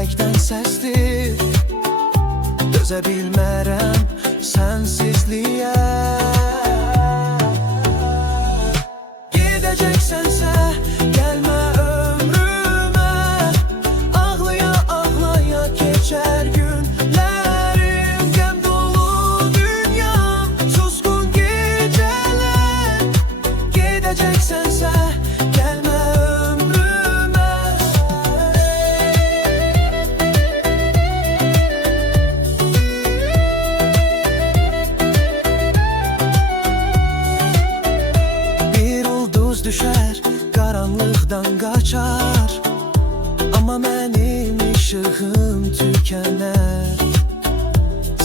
ürəkdən səsdir. Dözə bilmərəm sənsizliyə. Gedəcəksənsə gəlmə ömrümə, ağlaya ağlaya keçər günlərim, qəm dolu dünyam, susqun gecələr. Gedəcəksənsə gəlmə ömrümə. Bir ulduz düşər, qaranlıqdan qaçar, amma mənim işığım tükənər.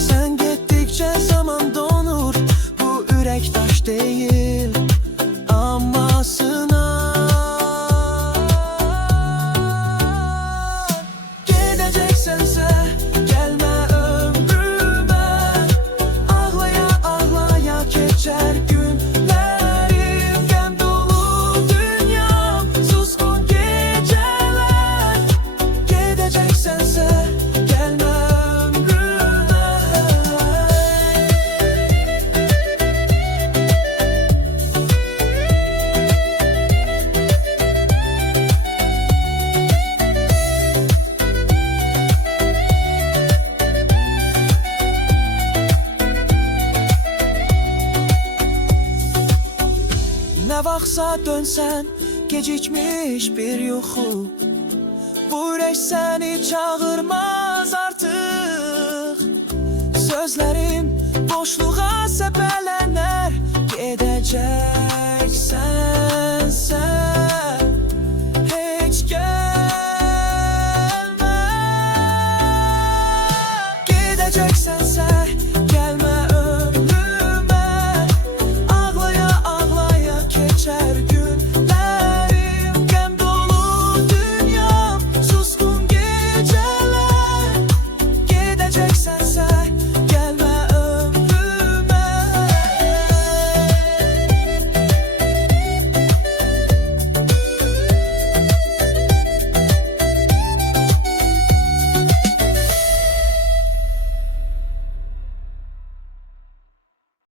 Sən getdikcə zaman donur, bu ürək daş deyil, amma sınar. Gedəcəksənsə gəlmə ömrümə, ağlaya ağlaya keçər günlərim, qəm dolu dünyam, susqun gecələr. Gedəcəksənsə gəlmə ömrümə. Nə vaxtsa dönsən, gecikmiş bir yuxu, bu ürək səni çağırmaz artıq. Sözlərim boşluğa səpələnər, gedəcəksən sən.